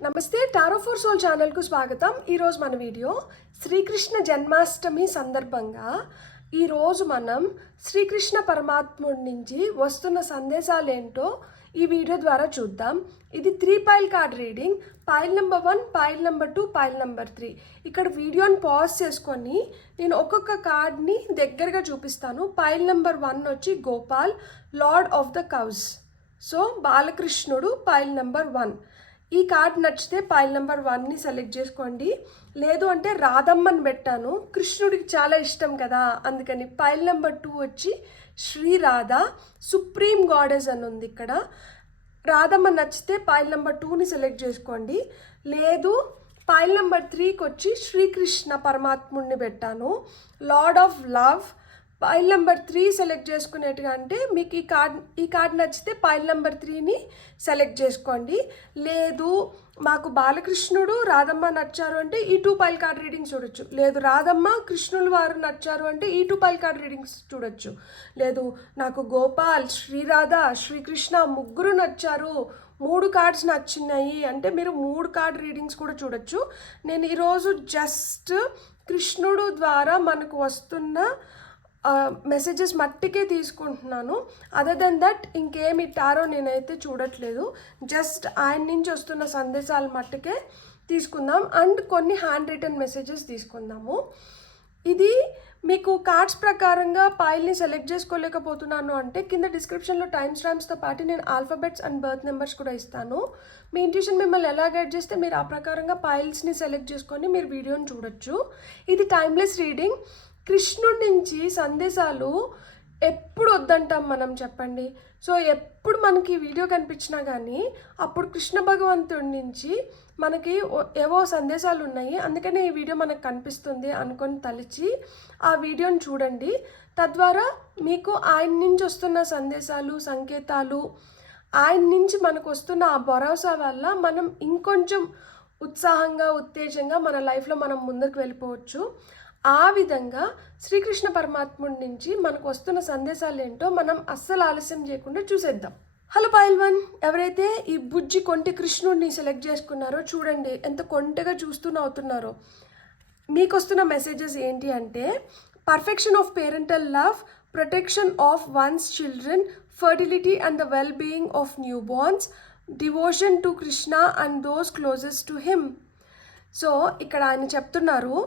నమస్తే tarot for soul ఛానల్కు స్వాగతం. ఈరోజు మన వీడియో శ్రీకృష్ణ జన్మాష్టమి సందర్భంగా ఈరోజు మనం శ్రీకృష్ణ పరమాత్ముడి నుంచి వస్తున్న సందేశాలు ఏంటో ఈ వీడియో ద్వారా చూద్దాం. ఇది 3 pile card reading. Pile number 1, pile number 2, pile number 3. ఇక్కడ వీడియోని పాజ్ చేసుకొని నేను ఒక్కొక్క కార్డ్ని దగ్గరగా చూపిస్తాను. పైల్ నెంబర్ 1 వచ్చి Gopal, lord of the cows. So బాలకృష్ణుడు పైల్ నెంబర్ 1. ఈ కార్డ్ నచ్చితే పైల్ నెంబర్ 1ని సెలెక్ట్ చేసుకోండి. లేదు అంటే రాధమ్మని పెట్టాను, కృష్ణుడికి చాలా ఇష్టం కదా అందుకని. పైల్ నెంబర్ 2 వచ్చి శ్రీరాధ, సుప్రీం గాడెస్ అని ఉంది ఇక్కడ. రాధమ్మ నచ్చితే పైల్ నెంబర్ 2ని సెలెక్ట్ చేసుకోండి. లేదు పైల్ నెంబర్ 3కి వచ్చి శ్రీకృష్ణ పరమాత్ముడిని పెట్టాను, lord of love. Pile number 3 select చేసుకునేట్టుగా అంటే మీకు ఈ కార్డ్ నచ్చితే పైల్ నెంబర్ 3ని సెలెక్ట్ చేసుకోండి. లేదు మాకు బాలకృష్ణుడు రాధమ్మ నచ్చారు అంటే ఈ 2 పైల్ కార్డ్ రీడింగ్స్ చూడొచ్చు. లేదు రాధమ్మ కృష్ణులు వారు నచ్చారు అంటే ఈ 2 పైల్ కార్డ్ రీడింగ్స్ చూడొచ్చు. లేదు నాకు గోపాల్, శ్రీరాధ, శ్రీకృష్ణ ముగ్గురు నచ్చారు, 3 కార్డ్స్ నచ్చినాయి అంటే మీరు 3 కార్డ్ రీడింగ్స్ కూడా చూడొచ్చు. నేను ఈరోజు జస్ట్ కృష్ణుడు ద్వారా మనకు వస్తున్న మెసేజెస్ మట్టికే తీసుకుంటున్నాను. అదర్ దెన్ దట్ ఇంకేమి టారో నేనైతే చూడట్లేదు. జస్ట్ ఆయన నుంచి వస్తున్న సందేశాలు మట్టుకే తీసుకుందాం అండ్ కొన్ని హ్యాండ్ రిటన్ మెసేజెస్ తీసుకుందాము. ఇది మీకు కార్డ్స్ ప్రకారంగా పైల్ని సెలెక్ట్ చేసుకోలేకపోతున్నాను అంటే కింద డిస్క్రిప్షన్లో టైమ్ స్టాంప్స్తో పాటు నేను ఆల్ఫాబెట్స్ అండ్ బర్త్ నెంబర్స్ కూడా ఇస్తాను. మీ ఇంట్యూషన్ మిమ్మల్ని ఎలా గైడ్ చేస్తే మీరు ఆ ప్రకారంగా పైల్స్ని సెలెక్ట్ చేసుకొని మీరు వీడియోని చూడొచ్చు. ఇది టైమ్లెస్ రీడింగ్. కృష్ణుడి నుంచి సందేశాలు ఎప్పుడు వద్దంటాం మనం చెప్పండి. సో ఎప్పుడు మనకి వీడియో కనిపించినా కానీ అప్పుడు కృష్ణ భగవంతుడి నుంచి మనకి ఏవో సందేశాలు ఉన్నాయి, అందుకనే ఈ వీడియో మనకు కనిపిస్తుంది అనుకొని తలిచి ఆ వీడియోని చూడండి. తద్వారా మీకు ఆయన నుంచి వస్తున్న సందేశాలు, సంకేతాలు, ఆయన నుంచి మనకు వస్తున్న ఆ భరోసా వల్ల మనం ఇంకొంచెం ఉత్సాహంగా, ఉత్తేజంగా మన లైఫ్లో మనం ముందుకు వెళ్ళిపోవచ్చు. ఆ విధంగా శ్రీకృష్ణ పరమాత్ముడి నుంచి మనకు వస్తున్న సందేశాలు ఏంటో మనం అస్సలు ఆలస్యం చేయకుండా చూసేద్దాం. హలో పైల్ 1, ఎవరైతే ఈ బుజ్జి కొంటి కృష్ణుడిని సెలెక్ట్ చేసుకున్నారో చూడండి ఎంత కొంటగా చూస్తూ నవ్వుతున్నారో. మీకు వస్తున్న మెసేజెస్ ఏంటి అంటే perfection of parental love, protection of once children, fertility and the well being of new borns, devotion to Krishna and those closest to him. So ఇక్కడ ఆయన చెప్తున్నారు,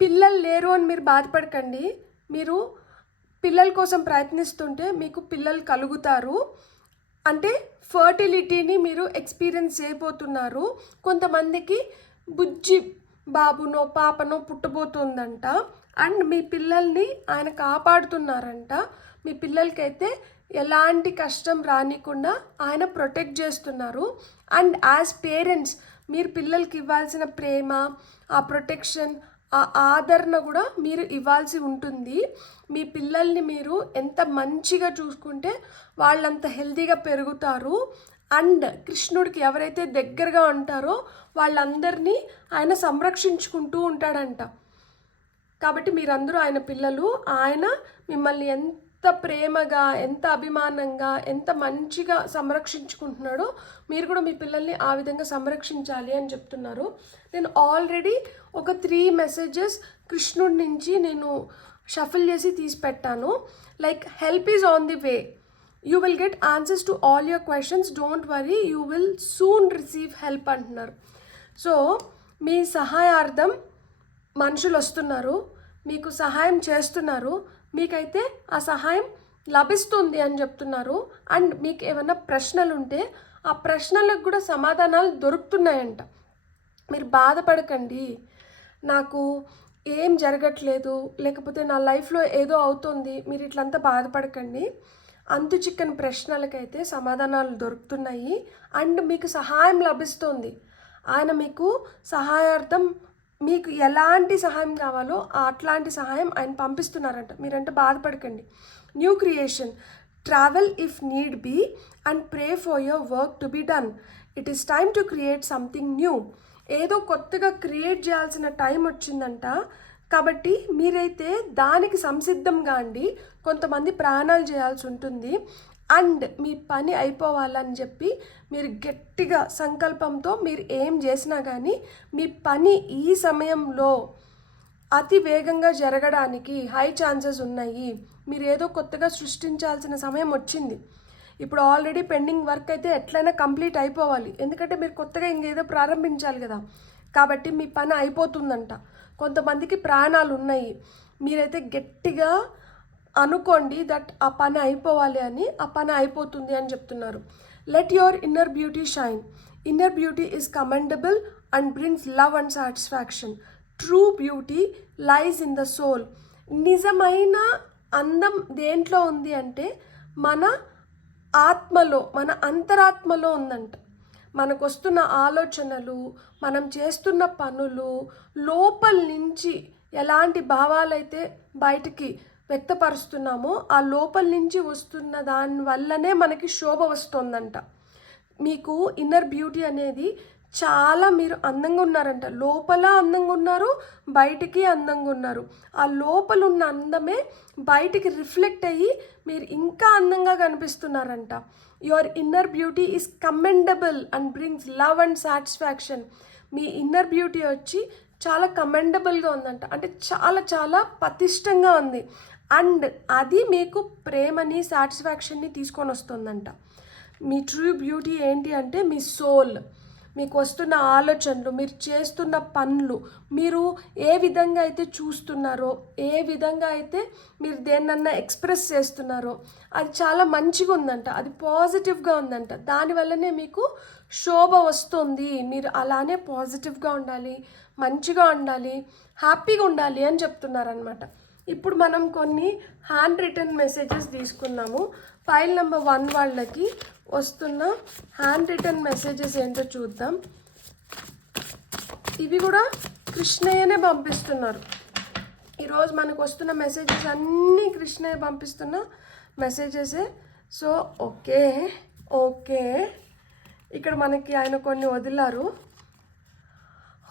పిల్లలు లేరు అని మీరు బాధపడకండి. మీరు పిల్లల కోసం ప్రయత్నిస్తుంటే మీకు పిల్లలు కలుగుతారు. అంటే ఫర్టిలిటీని మీరు ఎక్స్పీరియన్స్ చేయబోతున్నారు. కొంతమందికి బుజ్జి బాబునో పాపనో పుట్టబోతుందంట అండ్ మీ పిల్లల్ని ఆయన కాపాడుతున్నారంట. మీ పిల్లలకైతే ఎలాంటి కష్టం రానికుండా ఆయన ప్రొటెక్ట్ చేస్తున్నారు. అండ్ యాజ్ పేరెంట్స్ మీరు పిల్లలకి ఇవ్వాల్సిన ప్రేమ, ఆ ప్రొటెక్షన్, ఆ ఆదరణ కూడా మీరు ఇవ్వాల్సి ఉంటుంది. మీ పిల్లల్ని మీరు ఎంత మంచిగా చూసుకుంటే వాళ్ళంత హెల్తీగా పెరుగుతారు. అండ్ కృష్ణుడికి ఎవరైతే దగ్గరగా ఉంటారో వాళ్ళందరినీ ఆయన సంరక్షించుకుంటూ ఉంటాడంట. కాబట్టి మీరందరూ ఆయన పిల్లలు. ఆయన మిమ్మల్ని ఎంత ప్రేమగా, ఎంత అభిమానంగా, ఎంత మంచిగా సంరక్షించుకుంటున్నాడో మీరు కూడా మీ పిల్లల్ని ఆ విధంగా సంరక్షించాలి అని చెప్తున్నారు. నేను ఆల్రెడీ ఒక 3 మెసేజెస్ కృష్ణుడి నుంచి నేను షఫిల్ చేసి తీసి పెట్టాను. Like help is on the way, you will get answers to all your questions, don't worry, you will soon receive help అంటున్నారు. సో మీ సహాయార్థం మనుషులు వస్తున్నారు, మీకు సహాయం చేస్తున్నారు, మీకైతే ఆ సహాయం లభిస్తుంది అని చెప్తున్నారు. అండ్ మీకు ఏమైనా ప్రశ్నలు ఉంటే ఆ ప్రశ్నలకు కూడా సమాధానాలు దొరుకుతున్నాయంట. మీరు బాధపడకండి, నాకు ఏం జరగట్లేదు, లేకపోతే నా లైఫ్లో ఏదో అవుతుంది, మీరు ఇట్లంతా బాధపడకండి. అంతు చిక్కని ప్రశ్నలకైతే సమాధానాలు దొరుకుతున్నాయి అండ్ మీకు సహాయం లభిస్తుంది. ఆయన మీకు సహాయార్థం, మీకు ఎలాంటి సహాయం కావాలో అట్లాంటి సహాయం ఆయన పంపిస్తున్నారంట. మీరంటే బాధపడకండి. New creation, travel if need be and pray for your work to be done. It is time to create something new. ఏదో కొత్తగా క్రియేట్ చేయాల్సిన టైం వచ్చిందంట. కాబట్టి మీరైతే దానికి సంసిద్ధంగా అండి. కొంతమంది ప్రయాణాలు చేయాల్సి ఉంటుంది. అండ్ మీ పని అయిపోవాలని చెప్పి మీరు గట్టిగా సంకల్పంతో మీరు ఏం చేసినా కానీ మీ పని ఈ సమయంలో అతి వేగంగా జరగడానికి హై ఛాన్సెస్ ఉన్నాయి. మీరు ఏదో కొత్తగా సృష్టించాల్సిన సమయం వచ్చింది. ఇప్పుడు ఆల్రెడీ పెండింగ్ వర్క్ అయితే ఎట్లయినా కంప్లీట్ అయిపోవాలి, ఎందుకంటే మీరు కొత్తగా ఇంకేదో ప్రారంభించాలి కదా. కాబట్టి మీ పని అయిపోతుందంట. కొంతమందికి ప్రాణాలు ఉన్నాయి. మీరైతే గట్టిగా అనుకోండి దట్ ఆ పని అయిపోవాలి అని, ఆ పని అయిపోతుంది అని చెప్తున్నారు. Let your inner beauty shine. Inner beauty is commendable and brings love and satisfaction. True beauty lies in the soul. నిజమైన అందం దేంట్లో ఉంది అంటే మన ఆత్మలో, మన అంతరాత్మలో ఉందంట. మనకు వస్తున్న ఆలోచనలు, మనం చేస్తున్న పనులు, లోపల నుంచి ఎలాంటి భావాలైతే బయటికి వ్యక్తపరుస్తున్నామో ఆ లోపల నుంచి వస్తున్న దాని వల్లనే మనకి శోభ వస్తుందంట. మీకు ఇన్నర్ బ్యూటీ అనేది చాలా, మీరు అందంగా ఉన్నారంట. లోపల అందంగా ఉన్నారు, బయటికి అందంగా ఉన్నారు. ఆ లోపల ఉన్న అందమే బయటికి రిఫ్లెక్ట్ అయ్యి మీరు ఇంకా అందంగా కనిపిస్తున్నారంట. Your inner beauty is commendable and brings love and satisfaction. మీ ఇన్నర్ బ్యూటీ వచ్చి చాలా కమెండబుల్గా ఉందంట, అంటే చాలా చాలా పతిష్టంగా ఉంది. అండ్ అది మీకు ప్రేమని, సాటిస్ఫాక్షన్ని తీసుకొని వస్తుందంట. మీ ట్రూ బ్యూటీ ఏంటి అంటే మీ సోల్, మీకు వస్తున్న ఆలోచనలు, మీరు చేస్తున్న పనులు, మీరు ఏ విధంగా అయితే చూస్తున్నారో, ఏ విధంగా అయితే మీరు దేన్నన్నా ఎక్స్ప్రెస్ చేస్తున్నారో అది చాలా మంచిగా ఉందంట, అది పాజిటివ్గా ఉందంట. దానివల్లనే మీకు శోభ వస్తుంది. మీరు అలానే పాజిటివ్గా ఉండాలి, మంచిగా ఉండాలి, హ్యాపీగా ఉండాలి అని చెప్తున్నారనమాట. ఇప్పుడు మనం కొన్ని హ్యాండ్ రిటర్న్ మెసేజెస్ తీసుకున్నాము. ఫైల్ నెంబర్ 1 వాళ్ళకి వస్తున్న హ్యాండ్ రిటర్న్ మెసేజెస్ ఏంటో చూద్దాం. ఇవి కూడా కృష్ణయ్యనే పంపిస్తున్నారు. ఈరోజు మనకు వస్తున్న మెసేజెస్ అన్నీ కృష్ణయ్య పంపిస్తున్న మెసేజెసే. సో ఓకే ఓకే, ఇక్కడ మనకి ఆయన కొన్ని వదిలారు.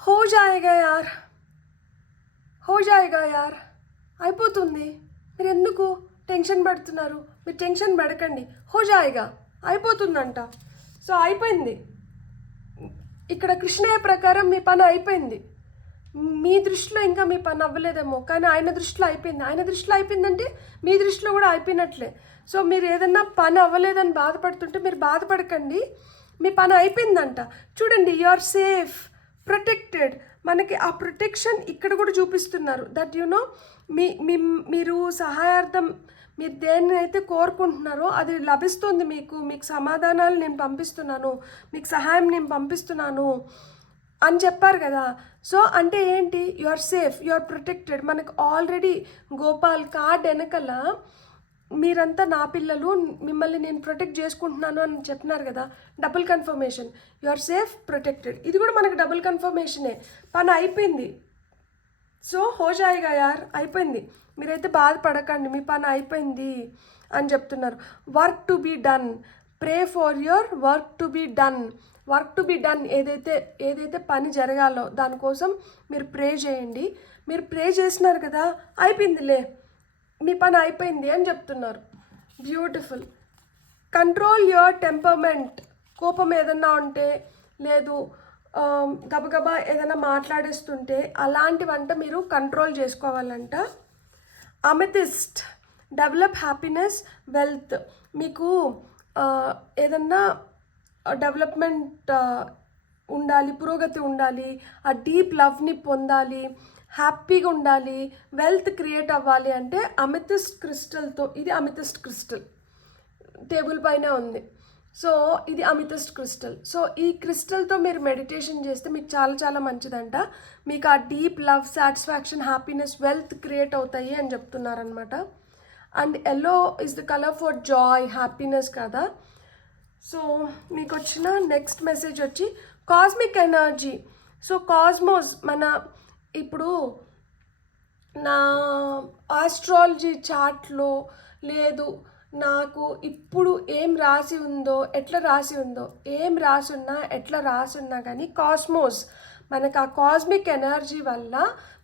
హో జాయేగా యార్, హో జాయేగా యార్, అయిపోతుంది. మీరు ఎందుకు టెన్షన్ పడుతున్నారు? మీరు టెన్షన్ పడకండి, హో జాయేగా, అయిపోతుందంట. సో అయిపోయింది. ఇక్కడ కృష్ణయ్య ప్రకారం మీ పని అయిపోయింది. మీ దృష్టిలో ఇంకా మీ పని అవ్వలేదేమో, కానీ ఆయన దృష్టిలో అయిపోయింది. ఆయన దృష్టిలో అయిపోయిందంటే మీ దృష్టిలో కూడా అయిపోయినట్లే. సో మీరు ఏదన్నా పని అవ్వలేదని బాధపడుతుంటే మీరు బాధపడకండి, మీ పని అయిపోయిందంట. చూడండి, యు ఆర్ సేఫ్, ప్రొటెక్టెడ్. మనకి ఆ ప్రొటెక్షన్ ఇక్కడ కూడా చూపిస్తున్నారు. దట్ నో మీరు సహాయార్థం, మీరు దేన్ని అయితే కోరుకుంటున్నారో అది లభిస్తుంది మీకు. మీకు సమాధానాలు నేను పంపిస్తున్నాను, మీకు సహాయం నేను పంపిస్తున్నాను అని చెప్పారు కదా. సో అంటే ఏంటి? You are safe, you are protected. మనకు ఆల్రెడీ గోపాల్ కార్డ్ వెనకల మీరంతా నా పిల్లలు, మిమ్మల్ని నేను ప్రొటెక్ట్ చేసుకుంటున్నాను అని చెప్పినారు కదా. Double confirmation, you are safe, protected. ఇది కూడా మనకు డబుల్ కన్ఫర్మేషనే. పని అయిపోయింది. సో హో జాయేగా యార్, అయిపోయింది. మీరైతే బాధపడకండి, మీ పని అయిపోయింది అని చెప్తున్నారు. Work to be done, pray for your work to be done. Work to be done, ఏదైతే పని జరగాలో దానికోసం మీరు ప్రే చేయండి. మీరు ప్రే చేసినారు కదా, అయిపోయిందిలే, మీ పని అయిపోయింది అని చెప్తున్నారు. బ్యూటిఫుల్. Control your temperament. కోపం ఏదన్నా ఉంటే, లేదు గబగబా ఏదైనా మాట్లాడేస్తుంటే అలాంటివంట మీరు కంట్రోల్ చేసుకోవాలంట. Amethyst, develop happiness, wealth. మీకు ఏదన్నా డెవలప్మెంట్ ఉండాలి, పురోగతి ఉండాలి, ఆ డీప్ లవ్ని పొందాలి, హ్యాపీగా ఉండాలి, వెల్త్ క్రియేట్ అవ్వాలి అంటే అమెథిస్ట్ క్రిస్టల్తో, ఇది అమెథిస్ట్ క్రిస్టల్ టేబుల్ పైన ఉంది. సో ఇది అమెథిస్ట్ క్రిస్టల్. సో ఈ క్రిస్టల్తో మీరు మెడిటేషన్ చేస్తే మీకు చాలా చాలా మంచిదంట. మీకు ఆ deep love, satisfaction, happiness, wealth create అవుతాయి అని చెప్తున్నారనమాట. And yellow is the colour for Joy, happiness కదా. సో మీకు వచ్చిన నెక్స్ట్ మెసేజ్ వచ్చి కాస్మిక్ ఎనర్జీ. సో కాస్మోస్, మన ఇప్పుడు నా ఆస్ట్రాలజీ చార్ట్లో లేదు, నాకు ఇప్పుడు ఏం రాసి ఉందో, ఎట్లా రాసి ఉందో, ఏం రాసి ఉన్నా ఎట్లా రాసి ఉన్నా కానీ కాస్మోస్ మనకు ఆ కాస్మిక్ ఎనర్జీ వల్ల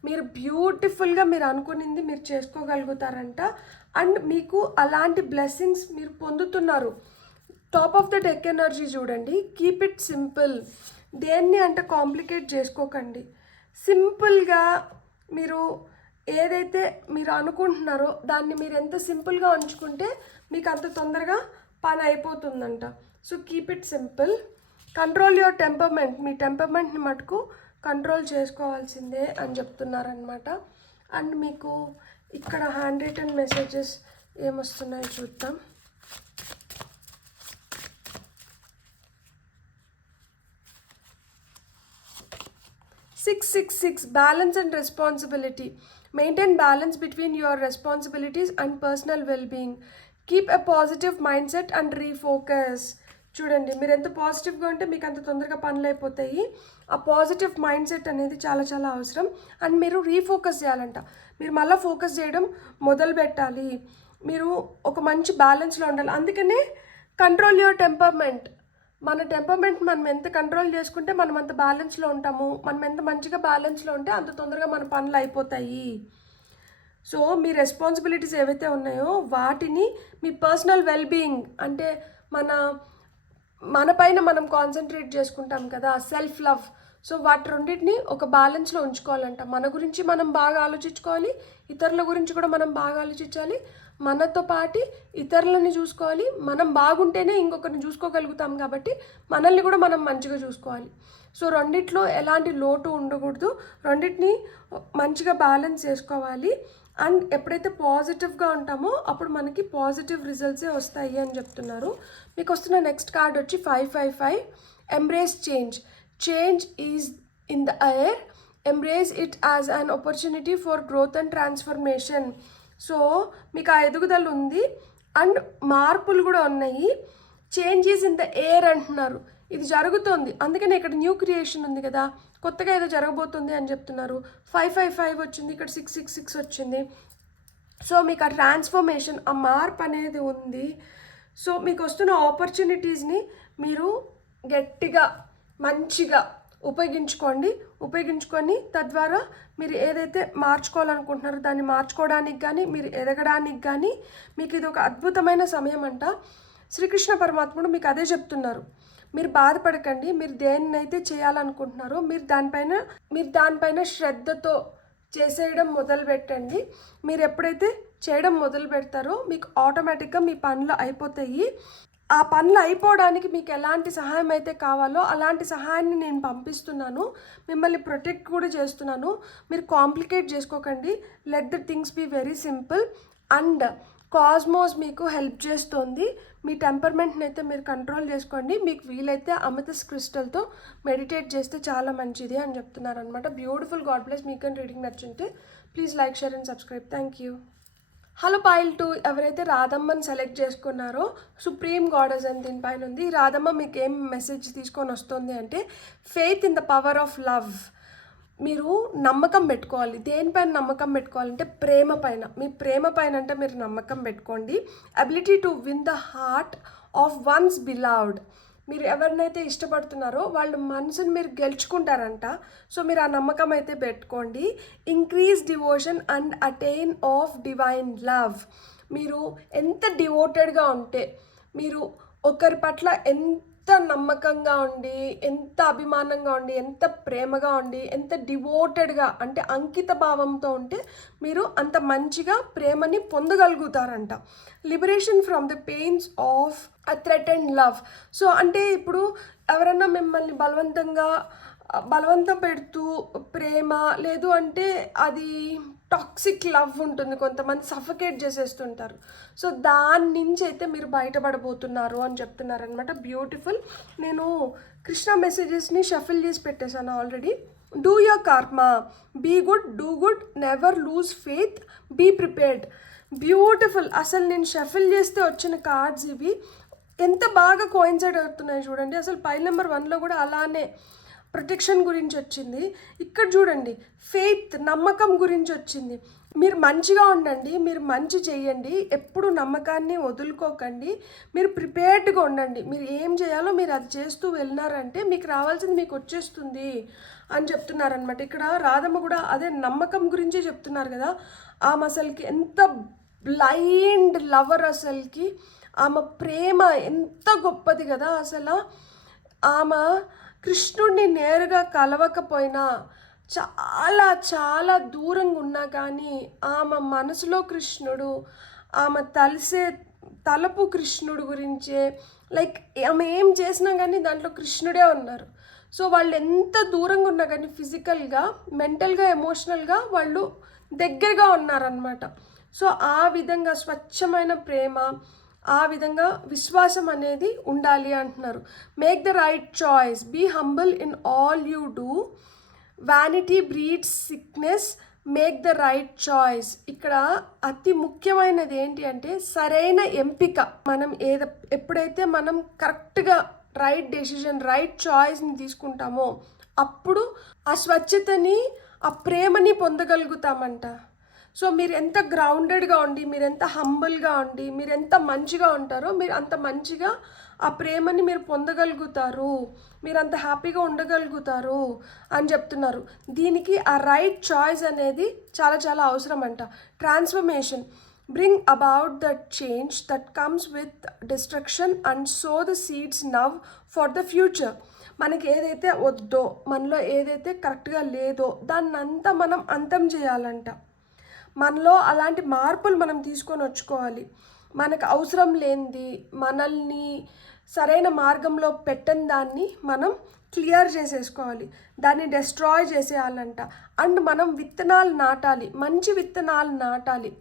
మీరు బ్యూటిఫుల్గా మీరు అనుకునింది మీరు చేసుకోగలుగుతారంట. అండ్ మీకు అలాంటి బ్లెస్సింగ్స్ మీరు పొందుతున్నారు. Top of the deck energy చూడండి. Keep it simple. దేన్ని అంటే కాంప్లికేట్ చేసుకోకండి. సింపుల్గా మీరు ఏదైతే మీరు అనుకుంటున్నారో దాన్ని మీరు ఎంత సింపుల్గా ఉంచుకుంటే మీకు అంత తొందరగా పని అయిపోతుందంట. So keep it simple. Control your temperament. మీ టెంపర్మెంట్ని మటుకు కంట్రోల్ చేసుకోవాల్సిందే అని చెప్తున్నారనమాట. అండ్ మీకు ఇక్కడ హ్యాండ్ రిటన్ మెసేజెస్ ఏమొస్తున్నాయో చూద్దాం. 666 balance and responsibility. Maintain balance between your responsibilities and personal well-being. Keep a positive mindset and refocus. చూడండి, మీరు ఎంత పాజిటివ్గా ఉంటే మీకు అంత తొందరగా పనులు అయిపోతాయి. ఆ పాజిటివ్ మైండ్ సెట్ అనేది చాలా చాలా అవసరం. అండ్ మీరు రీఫోకస్ చేయాలంట. మీరు మళ్ళీ ఫోకస్ చేయడం మొదలు పెట్టాలి. మీరు ఒక మంచి బ్యాలెన్స్లో ఉండాలి. అందుకనే కంట్రోల్ యువర్ టెంపర్మెంట్. మన టెంపర్మెంట్ మనం ఎంత కంట్రోల్ చేసుకుంటే మనం అంత బ్యాలెన్స్లో ఉంటాము. మనం ఎంత మంచిగా బ్యాలెన్స్లో ఉంటే అంత తొందరగా మన పనులు అయిపోతాయి. సో మీ రెస్పాన్సిబిలిటీస్ ఏవైతే ఉన్నాయో వాటిని మీ పర్సనల్ వెల్బీయింగ్ అంటే మన పైన మనం కాన్సన్ట్రేట్ చేసుకుంటాం కదా, సెల్ఫ్ లవ్. సో వాటి రెండింటిని ఒక బ్యాలెన్స్లో ఉంచుకోవాలంట. మన గురించి మనం బాగా ఆలోచించుకోవాలి, ఇతరుల గురించి కూడా మనం బాగా ఆలోచించాలి. మనతో పాటు ఇతరులని చూసుకోవాలి. మనం బాగుంటేనే ఇంకొకరిని చూసుకోగలుగుతాం కాబట్టి మనల్ని కూడా మనం మంచిగా చూసుకోవాలి. సో రెండిట్లో ఎలాంటి లోటు ఉండకూడదు. రెండింటిని మంచిగా బ్యాలెన్స్ చేసుకోవాలి. అండ్ ఎప్పుడైతే పాజిటివ్గా ఉంటామో అప్పుడు మనకి పాజిటివ్ రిజల్ట్సే వస్తాయి అని చెప్తున్నారు. మీకు వస్తున్న నెక్స్ట్ కార్డ్ వచ్చి 555. Embrace change. Change is in the air. Embrace it as an opportunity for growth and transformation. So మీకు ఆ ఎదుగుదల ఉంది అండ్ మార్పులు కూడా ఉన్నాయి. Change is in the air అంటున్నారు. ఇది జరుగుతుంది, అందుకని ఇక్కడ న్యూ క్రియేషన్ ఉంది కదా, కొత్తగా ఏదో జరగబోతుంది అని చెప్తున్నారు. 555 వచ్చింది, ఇక్కడ 666 వచ్చింది. సో మీకు ఆ ట్రాన్స్ఫర్మేషన్, ఆ మార్పు అనేది ఉంది. సో మీకు వస్తున్న ఆపర్చునిటీస్ని మీరు గట్టిగా మంచిగా ఉపయోగించుకొని తద్వారా మీరు ఏదైతే మార్చుకోవాలనుకుంటున్నారో దాన్ని మార్చుకోవడానికి కానీ మీరు ఎదగడానికి కానీ మీకు ఇది ఒక అద్భుతమైన సమయం అంట. శ్రీకృష్ణ పరమాత్ముడు మీకు అదే చెప్తున్నారు. మీరు బాధపడకండి. మీరు దేన్నైతే చేయాలనుకుంటున్నారో మీరు దానిపైన శ్రద్ధతో చేసేయడం మొదలు పెట్టండి. మీరు ఎప్పుడైతే చేయడం మొదలు పెడతారో మీకు ఆటోమేటిక్గా మీ పనులు అయిపోతాయి. ఆ పనులు అయిపోవడానికి మీకు ఎలాంటి సహాయం అయితే కావాలో అలాంటి సహాయాన్ని నేను పంపిస్తున్నాను. మిమ్మల్ని ప్రొటెక్ట్ కూడా చేస్తున్నాను. మీరు కాంప్లికేట్ చేసుకోకండి. Let the things be very simple. And cosmos మీకు హెల్ప్ చేస్తుంది. మీ టెంపర్మెంట్ని అయితే మీరు కంట్రోల్ చేసుకోండి. మీకు వీలైతే అమెథిస్ట్ క్రిస్టల్తో మెడిటేట్ చేస్తే చాలా మంచిది అని చెప్తున్నారు అనమాట. బ్యూటిఫుల్. God bless. మీకు రీడింగ్ నచ్చుంటే please like, share and subscribe. Thank you. Hello pile 2. ఎవరైతే రాధమ్మని సెలెక్ట్ చేసుకున్నారో సుప్రీం గాడెస్ అని దీనిపైన ఉంది. రాధమ్మ మీకు ఏం మెసేజ్ తీసుకొని వస్తుంది అంటే faith in the power of love. మీరు నమ్మకం పెట్టుకోవాలి. దేనిపైన నమ్మకం పెట్టుకోవాలంటే ప్రేమ పైన. మీ ప్రేమ పైన అంటే మీరు నమ్మకం పెట్టుకోండి. Ability to win the heart of once beloved. మీరు ఎవరినైతే ఇష్టపడుతున్నారో వాళ్ళ మనసుని మీరు గెలుచుకుంటారంట. సో మీరు ఆ నమ్మకం అయితే పెట్టుకోండి. Increase devotion and attain of divine love. మీరు ఎంత డివోటెడ్గా ఉంటే, మీరు ఒకరి పట్ల ఎంత నమ్మకంగా ఉండి, ఎంత అభిమానంగా ఉండి, ఎంత ప్రేమగా ఉండి, ఎంత డివోటెడ్గా అంటే అంకిత భావంతో ఉంటే మీరు అంత మంచిగా ప్రేమని పొందగలుగుతారంట. Liberation from the pains of a threatened love. So అంటే ఇప్పుడు ఎవరన్నా మిమ్మల్ని బలవంతం పెడుతూ ప్రేమ లేదు అంటే అది టాక్సిక్ లవ్ ఉంటుంది, కొంతమంది సఫకేట్ చేసేస్తుంటారు. సో దాని నుంచి అయితే మీరు బయటపడబోతున్నారు అని చెప్తున్నారనమాట. బ్యూటిఫుల్. నేను కృష్ణ మెసేజెస్ని షఫిల్ చేసి పెట్టేశాను already. Do your karma, be good, do good, never lose faith, be prepared. Beautiful. అసలు నేను షఫిల్ చేస్తే వచ్చిన కార్డ్స్ ఇవి ఎంత బాగా కోయిన్సైడ్ అవుతున్నాయి చూడండి. అసలు పైల్ నెంబర్ 1లో కూడా అలానే ప్రొటెక్షన్ గురించి వచ్చింది. ఇక్కడ చూడండి ఫెయిత్, నమ్మకం గురించి వచ్చింది. మీరు మంచిగా ఉండండి, మీరు మంచి చేయండి, ఎప్పుడు నమ్మకాన్ని వదులుకోకండి, మీరు ప్రిపేర్డ్గా ఉండండి, మీరు ఏం చేయాలో మీరు అది చేస్తూ వెళ్ళినారంటే మీకు రావాల్సింది మీకు వచ్చేస్తుంది అని చెప్తున్నారనమాట. ఇక్కడ రాధమ్మ కూడా అదే నమ్మకం గురించి చెప్తున్నారు కదా. ఆమె అసలుకి ఎంత బ్లైండ్ లవర్, అసలుకి ఆమె ప్రేమ ఎంత గొప్పది కదా. అసలు ఆమె కృష్ణుడిని నేరుగా కలవకపోయినా, చాలా చాలా దూరంగా ఉన్నా కానీ ఆమె మనసులో కృష్ణుడు, ఆమె తలపు కృష్ణుడు గురించే, లైక్ ఆమె ఏం చేసినా కానీ దాంట్లో కృష్ణుడే ఉన్నారు. సో వాళ్ళు ఎంత దూరంగా ఉన్నా కానీ ఫిజికల్గా, మెంటల్గా, ఎమోషనల్గా వాళ్ళు దగ్గరగా ఉన్నారనమాట. సో ఆ విధంగా స్వచ్ఛమైన ప్రేమ, ఆ విధంగా విశ్వాసం అనేది ఉండాలి అంటున్నారు. Make the right choice, be humble in all you do, vanity breeds sickness, make the right choice. ఇక్కడ అతి ముఖ్యమైనది ఏంటి అంటే సరైన ఎంపిక. మనం ఎప్పుడైతే మనం కరెక్ట్గా రైట్ డెసిషన్, రైట్ చాయిస్ని తీసుకుంటామో అప్పుడు ఆ స్వచ్ఛతని, ఆ ప్రేమని పొందగలుగుతామంట. సో మీరు ఎంత గ్రౌండెడ్గా ఉండి, మీరు ఎంత హంబుల్గా ఉండి, మీరు ఎంత మంచిగా ఉంటారో మీరు అంత మంచిగా ఆ ప్రేమని మీరు పొందగలుగుతారు, మీరు అంత హ్యాపీగా ఉండగలుగుతారు అని చెప్తున్నారు. దీనికి ఆ రైట్ చాయిస్ అనేది చాలా చాలా అవసరం అంట. Transformation, bring about that change that comes with destruction and so the seeds now for the future. మనకి ఏదైతే వద్దో, మనలో ఏదైతే కరెక్ట్గా లేదో దాన్నంతా మనం అంతం చేయాలంట. మనలో అలాంటి మార్పులు మనం తీసుకొని వచ్చుకోవాలి. మనకు అవసరం లేనిది, మనల్ని సరైన మార్గంలో పెట్టని దాన్ని మనం క్లియర్ చేసేసుకోవాలి, దాన్ని డెస్ట్రాయ్ చేసేయాలంట. అండ్ మనం విత్తనాలు నాటాలి, మంచి విత్తనాలు నాటాలి,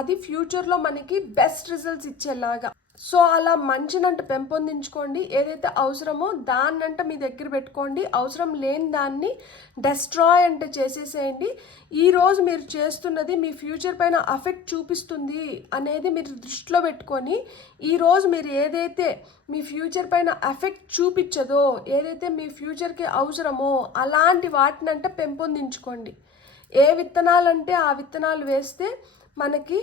అది ఫ్యూచర్లో మనకి బెస్ట్ రిజల్ట్స్ ఇచ్చేలాగా. సో అలా మంచినంట పెంపొందించుకోండి. ఏదైతే అవసరమో దాన్నంట మీ దగ్గర పెట్టుకోండి, అవసరం లేని దాన్ని డెస్ట్రాయ్ అంటే చేసేసేయండి. ఈరోజు మీరు చేస్తున్నది మీ ఫ్యూచర్ పైన అఫెక్ట్ చూపిస్తుంది అనేది మీరు దృష్టిలో పెట్టుకొని, ఈరోజు మీరు ఏదైతే మీ ఫ్యూచర్ పైన ఎఫెక్ట్ చూపించదో, ఏదైతే మీ ఫ్యూచర్కి అవసరమో అలాంటి వాటినంట పెంపొందించుకోండి. ఏ విత్తనాలంటే ఆ విత్తనాలు వేస్తే మనకి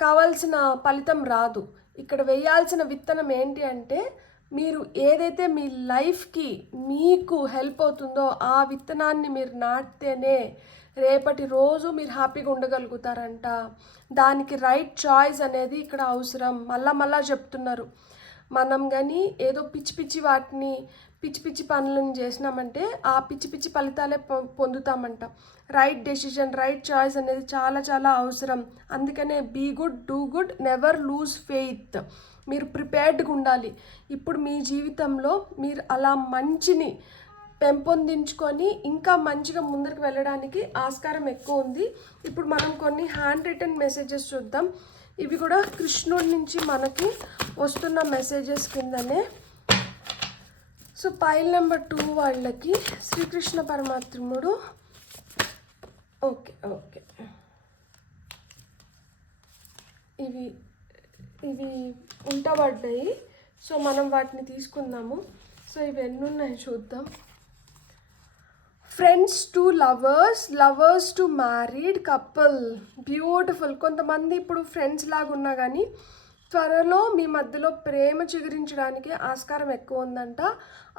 కావాల్సిన ఫలితం రాదు. ఇక్కడ వేయాల్సిన విత్తనం ఏంటి అంటే మీరు ఏదైతే మీ లైఫ్కి మీకు హెల్ప్ అవుతుందో ఆ విత్తనాన్ని మీరు నాటితేనే రేపటి రోజు మీరు హ్యాపీగా ఉండగలుగుతారంట. దానికి రైట్ చాయిస్ అనేది ఇక్కడ అవసరం. మళ్ళా చెప్తున్నారు, మనం కానీ ఏదో పిచ్చి పిచ్చి వాటిని, పిచ్చి పిచ్చి పనులను చేసినామంటే ఆ పిచ్చి పిచ్చి ఫలితాలే పొందుతామంట. రైట్ డెసిషన్, రైట్ చాయిస్ అనేది చాలా చాలా అవసరం. అందుకనే be good, do good, never lose faith. మీరు ప్రిపేర్డ్గా ఉండాలి. ఇప్పుడు మీ జీవితంలో మీరు అలా మంచిని పెంపొందించుకొని ఇంకా మంచిగా ముందరికి వెళ్ళడానికి ఆస్కారం ఎక్కువ ఉంది. ఇప్పుడు మనం కొన్ని హ్యాండ్ రిటన్ మెసేజెస్ చూద్దాం. ఇవి కూడా కృష్ణుడి నుంచి మనకి వస్తున్న మెసేజెస్ కిందనే. సో పైల్ నెంబర్ 2 వాళ్ళకి శ్రీకృష్ణ పరమాత్ముడు ఓకే ఇవి ఉంటబడ్డాయి. సో మనం వాటిని తీసుకుందాము. సో ఇవి ఎన్ని ఉన్నాయి చూద్దాం. Friends to lovers, lovers to married couple. Beautiful. కొంతమంది ఇప్పుడు ఫ్రెండ్స్ లాగా ఉన్నా కానీ త్వరలో మీ మధ్యలో ప్రేమ చిగురించడానికి ఆస్కారం ఎక్కువ ఉందంట.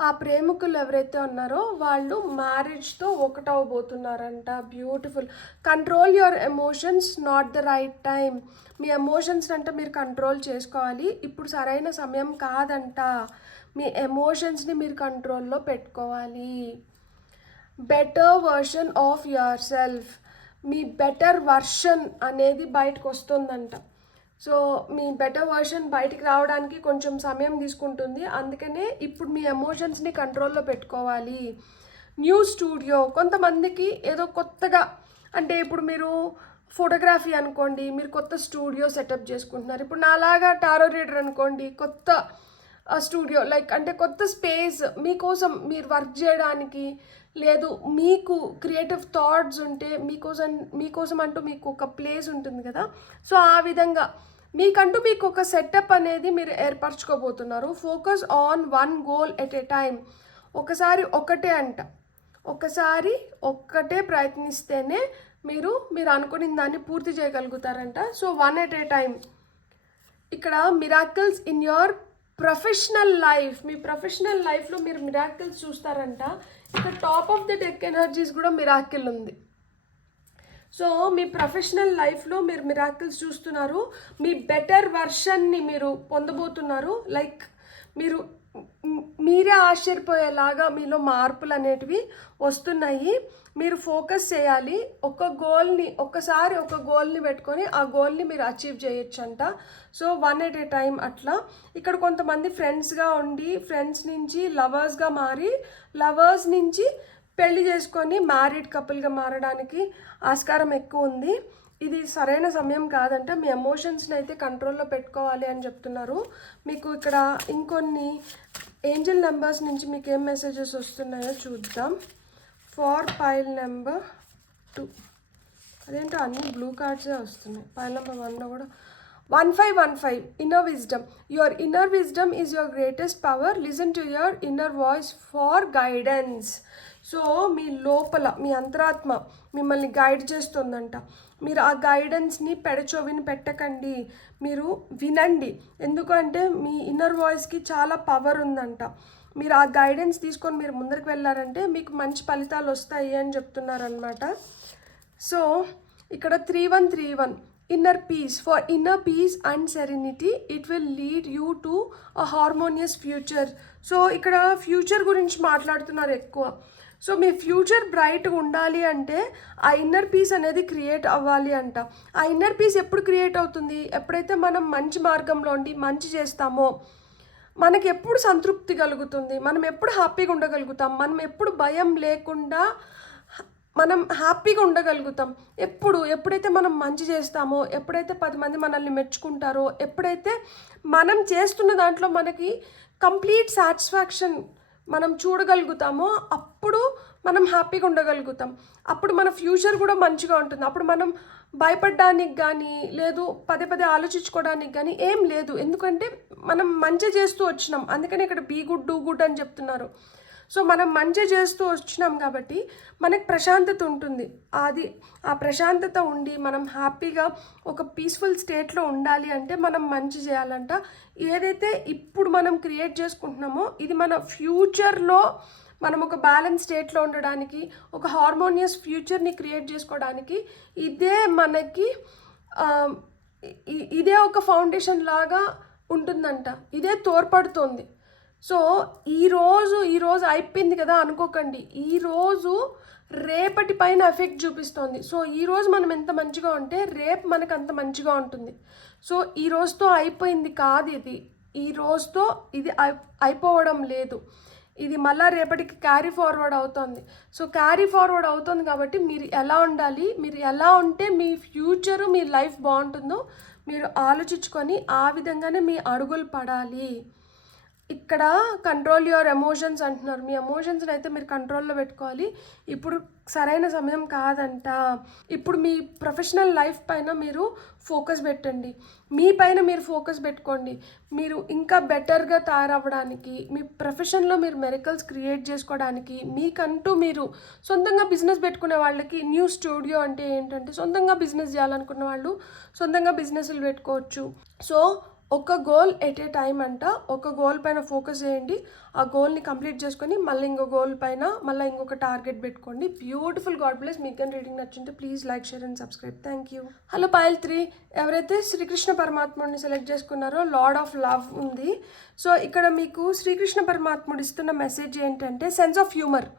ఆ ప్రేమికులు ఎవరైతే ఉన్నారో వాళ్ళు మ్యారేజ్తో ఒకటవబోతున్నారంట. Beautiful. Control your emotions, not the right time. మీ ఎమోషన్స్ అంటే మీరు కంట్రోల్ చేసుకోవాలి, ఇప్పుడు సరైన సమయం కాదంట. మీ ఎమోషన్స్ని మీరు కంట్రోల్లో పెట్టుకోవాలి. Better version of your self. Me better version అనేది బయటకు వస్తుందంట. సో మీ బెటర్ వర్షన్ బయటికి రావడానికి కొంచెం సమయం తీసుకుంటుంది. అందుకనే ఇప్పుడు మీ ఎమోషన్స్ని కంట్రోల్లో పెట్టుకోవాలి. New studio. కొంతమందికి ఏదో కొత్తగా, అంటే ఇప్పుడు మీరు ఫోటోగ్రఫీ అనుకోండి, మీరు కొత్త స్టూడియో సెటప్ చేసుకుంటున్నారు. ఇప్పుడు నాలాగా టారో రీడర్ అనుకోండి, కొత్త స్టూడియో, లైక్ అంటే కొత్త స్పేస్ మీకోసం మీరు వర్క్ చేయడానికి, లేదు మీకు క్రియేటివ్ థాట్స్ ఉంటే మీకోసం అంటూ మీకు ఒక ప్లేస్ ఉంటుంది కదా. సో ఆ విధంగా మీకంటూ మీకు ఒక సెటప్ అనేది మీరు ఏర్పరచుకోబోతున్నారు. Focus on one goal at a time. ఒకసారి ఒకటే అంట, ఒక్కసారి ఒక్కటే ప్రయత్నిస్తేనే మీరు అనుకున్న దాన్ని పూర్తి చేయగలుగుతారంట. So 1 at a time. ఇక్కడ miracles in your professional life, మీ ప్రొఫెషనల్ లైఫ్లో మీరు మిరాకిల్స్ చూస్తారంట. ఇక్కడ top of the deck energies కూడా మిరాకిల్ ఉంది. సో మీ ప్రొఫెషనల్ లైఫ్లో మీరు మిరాకిల్స్ చూస్తున్నారు. మీ బెటర్ వర్షన్ని మీరు పొందబోతున్నారు. లైక్ మీరే ఆశ్చర్యపోయేలాగా మీలో మార్పులు అనేటివి వస్తున్నాయి. మీరు ఫోకస్ చేయాలి. ఒక గోల్ని పెట్టుకొని ఆ గోల్ని మీరు అచీవ్ చేయొచ్చంట. సో 1 at a time అట్లా. ఇక్కడ కొంతమంది ఫ్రెండ్స్గా ఉండి ఫ్రెండ్స్ నుంచి లవర్స్గా మారి లవర్స్ నుంచి పెళ్లి చేసుకొని మ్యారీడ్ కపుల్గా మారడానికి ఆస్కారం ఎక్కువ ఉంది. ఇది సరైన సమయం కాదంట. మీ ఎమోషన్స్ని అయితే కంట్రోల్లో పెట్టుకోవాలి అని చెప్తున్నారు. మీకు ఇక్కడ ఇంకొన్ని ఏంజల్ నెంబర్స్ నుంచి మీకు ఏం మెసేజెస్ వస్తున్నాయో చూద్దాం. ఫార్ పైల్ నెంబర్ 2, అదేంటో అన్ని బ్లూ కార్డ్సే వస్తున్నాయి. పైల్ నెంబర్ 1లో కూడా 1515 inner wisdom. Your inner wisdom is your greatest power. Listen to your inner voice for guidance. So మీ లోపల మీ అంతరాత్మ మిమ్మల్ని గైడ్ చేస్తుందంట. మీరు ఆ గైడెన్స్ని పెడచోవిని పెట్టకండి, మీరు వినండి. ఎందుకంటే మీ ఇన్నర్ వాయిస్కి చాలా పవర్ ఉందంట. మీరు ఆ గైడెన్స్ తీసుకొని మీరు ముందరికి వెళ్ళారంటే మీకు మంచి ఫలితాలు వస్తాయి అని చెప్తున్నారనమాట. సో ఇక్కడ 3131 inner peace. For inner peace and serenity it will lead you to a harmonious future. So ఇక్కడ ఫ్యూచర్ గురించి మాట్లాడుతున్నారు ఎక్కువ. సో మీ ఫ్యూచర్ బ్రైట్గా ఉండాలి అంటే ఆ ఇన్నర్ పీస్ అనేది క్రియేట్ అవ్వాలి అంట. ఆ ఇన్నర్ పీస్ ఎప్పుడు క్రియేట్ అవుతుంది? ఎప్పుడైతే మనం మంచి మార్గంలో ఉండి మంచి చేస్తామో మనకి ఎప్పుడు సంతృప్తి కలుగుతుంది, మనం ఎప్పుడు హ్యాపీగా ఉండగలుగుతాం, మనం ఎప్పుడు భయం లేకుండా మనం హ్యాపీగా ఉండగలుగుతాం. ఎప్పుడైతే మనం మంచి చేస్తామో, ఎప్పుడైతే 10 మంది మనల్ని మెచ్చుకుంటారో, ఎప్పుడైతే మనం చేస్తున్న దాంట్లో మనకి కంప్లీట్ సాటిస్ఫాక్షన్ మనం చూడగలుగుతామో అప్పుడు మనం హ్యాపీగా ఉండగలుగుతాం. అప్పుడు మన ఫ్యూచర్ కూడా మంచిగా ఉంటుంది. అప్పుడు మనం భయపడడానికి కానీ లేదు పదే ఆలోచించుకోవడానికి కానీ ఏం లేదు. ఎందుకంటే మనం మంచి చేస్తూ వచ్చినాం. అందుకని ఇక్కడ బీ గుడ్ డూ గుడ్ అని చెప్తున్నారు. సో మనం మంచి చేస్తూ వచ్చినాం కాబట్టి మనకు ప్రశాంతత ఉంటుంది. ఆ ప్రశాంతత ఉండి మనం హ్యాపీగా ఒక పీస్ఫుల్ స్టేట్లో ఉండాలి అంటే మనం మంచి చేయాలంట. ఏదైతే ఇప్పుడు మనం క్రియేట్ చేసుకుంటున్నామో ఇది మన ఫ్యూచర్లో మనం ఒక బ్యాలెన్స్ స్టేట్లో ఉండడానికి, ఒక హార్మోనియస్ ఫ్యూచర్ని క్రియేట్ చేసుకోవడానికి ఇదే ఒక ఫౌండేషన్ లాగా ఉంటుందంట. ఇదే తోడ్పడుతుంది. సో ఈరోజు అయిపోయింది కదా అనుకోకండి. ఈరోజు రేపటి పైన ఎఫెక్ట్ చూపిస్తుంది. సో ఈరోజు మనం ఎంత మంచిగా ఉంటే రేపు మనకు అంత మంచిగా ఉంటుంది. సో ఈ రోజుతో అయిపోయింది కాదు ఇది. ఈ రోజుతో ఇది అయిపోవడం లేదు. ఇది మళ్ళీ రేపటికి క్యారీ ఫార్వర్డ్ అవుతుంది. సో క్యారీ ఫార్వర్డ్ అవుతుంది కాబట్టి మీరు ఎలా ఉండాలి, మీరు ఎలా ఉంటే మీ ఫ్యూచరు మీ లైఫ్ బాగుంటుందో మీరు ఆలోచించుకొని ఆ విధంగానే మీ అడుగులు పడాలి. ఇక్కడ కంట్రోల్ యువర్ ఎమోషన్స్ అంటున్నారు. మీ ఎమోషన్స్ని అయితే మీరు కంట్రోల్లో పెట్టుకోవాలి. ఇప్పుడు సరైన సమయం కాదంట. ఇప్పుడు మీ ప్రొఫెషనల్ లైఫ్ పైన మీరు ఫోకస్ పెట్టండి. మీ పైన మీరు ఫోకస్ పెట్టుకోండి. మీరు ఇంకా బెటర్గా తయారవ్వడానికి, మీ ప్రొఫెషన్లో మీరు మెరికల్స్ క్రియేట్ చేసుకోవడానికి, మీకంటూ మీరు సొంతంగా బిజినెస్ పెట్టుకునే వాళ్ళకి న్యూ స్టూడియో అంటే ఏంటంటే సొంతంగా బిజినెస్ చేయాలనుకున్న వాళ్ళు సొంతంగా బిజినెస్లు పెట్టుకోవచ్చు. సో ఒక గోల్ ఎట్ ఏ టైం అంట. ఒక గోల్ పైన ఫోకస్ చేయండి. ఆ గోల్ని కంప్లీట్ చేసుకొని మళ్ళీ ఇంకో గోల్ పైన మళ్ళీ ఇంకొక టార్గెట్ పెట్టుకోండి. బ్యూటిఫుల్. God bless. మీకు కానీ రీడింగ్ నచ్చింటే please like, share and subscribe. Thank you. Hello pile 3. ఎవరైతే శ్రీకృష్ణ పరమాత్ముడిని సెలెక్ట్ చేసుకున్నారో లార్డ్ ఆఫ్ లవ్ ఉంది. సో ఇక్కడ మీకు శ్రీకృష్ణ పరమాత్ముడు ఇస్తున్న మెసేజ్ ఏంటంటే సెన్స్ ఆఫ్ హ్యూమర్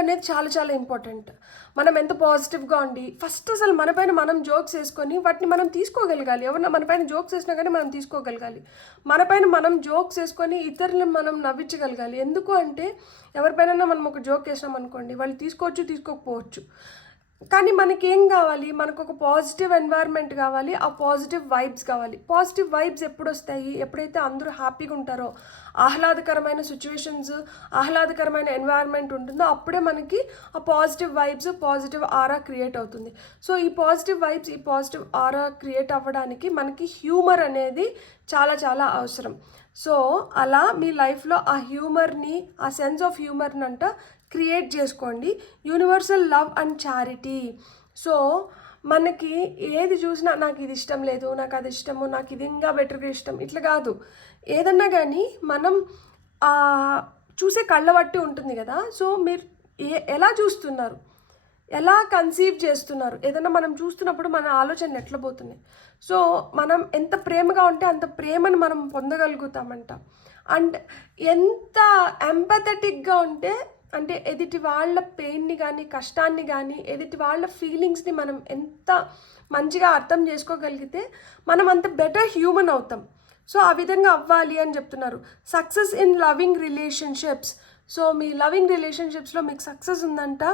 అనేది చాలా చాలా ఇంపార్టెంట్. మనం ఎంత పాజిటివ్గా ఉండి ఫస్ట్ అసలు మన పైన మనం జోక్స్ వేసుకొని వాటిని మనం తీసుకోగలగాలి. ఎవరన్నా మన పైన జోక్స్ వేసినా కానీ మనం తీసుకోగలగాలి. మన పైన మనం జోక్స్ వేసుకొని ఇతరులను మనం నవ్వించగలగాలి. ఎందుకు అంటే ఎవరిపైన మనం ఒక జోక్ వేసినాం అనుకోండి, వాళ్ళు తీసుకోవచ్చు, తీసుకోకపోవచ్చు. కానీ మనకేం కావాలి? మనకు ఒక పాజిటివ్ ఎన్వైర్న్మెంట్ కావాలి, ఆ పాజిటివ్ వైబ్స్ కావాలి. పాజిటివ్ వైబ్స్ ఎప్పుడు వస్తాయి? ఎప్పుడైతే అందరూ హ్యాపీగా ఉంటారో, ఆహ్లాదకరమైన సిచ్యువేషన్స్, ఆహ్లాదకరమైన ఎన్వైర్న్మెంట్ ఉంటుందో అప్పుడే మనకి ఆ positive vibes, positive aura create అవుతుంది. సో ఈ పాజిటివ్ వైబ్స్, ఈ పాజిటివ్ ఆరా క్రియేట్ అవ్వడానికి మనకి హ్యూమర్ అనేది చాలా చాలా అవసరం. సో అలా మీ లైఫ్లో ఆ హ్యూమర్ని, ఆ సెన్స్ ఆఫ్ హ్యూమర్ని అంట క్రియేట్ చేసుకోండి. Universal love and charity. So మనకి ఏది చూసినా నాకు ఇది ఇష్టం లేదు, నాకు అది ఇష్టము, నాకు ఇది ఇంకా బెటర్గా ఇష్టం, ఇట్లా కాదు. ఏదన్నా కానీ మనం చూసే కళ్ళ బట్టి ఉంటుంది కదా. సో మీరు ఎలా చూస్తున్నారు, ఎలా కన్సీవ్ చేస్తున్నారు, ఏదైనా మనం చూస్తున్నప్పుడు మన ఆలోచనలు ఎట్లా పోతున్నాయి. సో మనం ఎంత ప్రేమగా ఉంటే అంత ప్రేమను మనం పొందగలుగుతామంట. అండ్ ఎంత ఎంపథెటిక్గా ఉంటే, అంటే ఎదుటి వాళ్ళ పెయిన్ని కానీ కష్టాన్ని కానీ ఎదుటి వాళ్ళ ఫీలింగ్స్ని మనం ఎంత మంచిగా అర్థం చేసుకోగలిగితే మనం అంత బెటర్ హ్యూమన్ అవుతాం. సో ఆ విధంగా అవ్వాలి అని చెప్తున్నారు. Success in loving relationships. So మీ లవింగ్ రిలేషన్షిప్స్లో మీకు సక్సెస్ ఉందంట.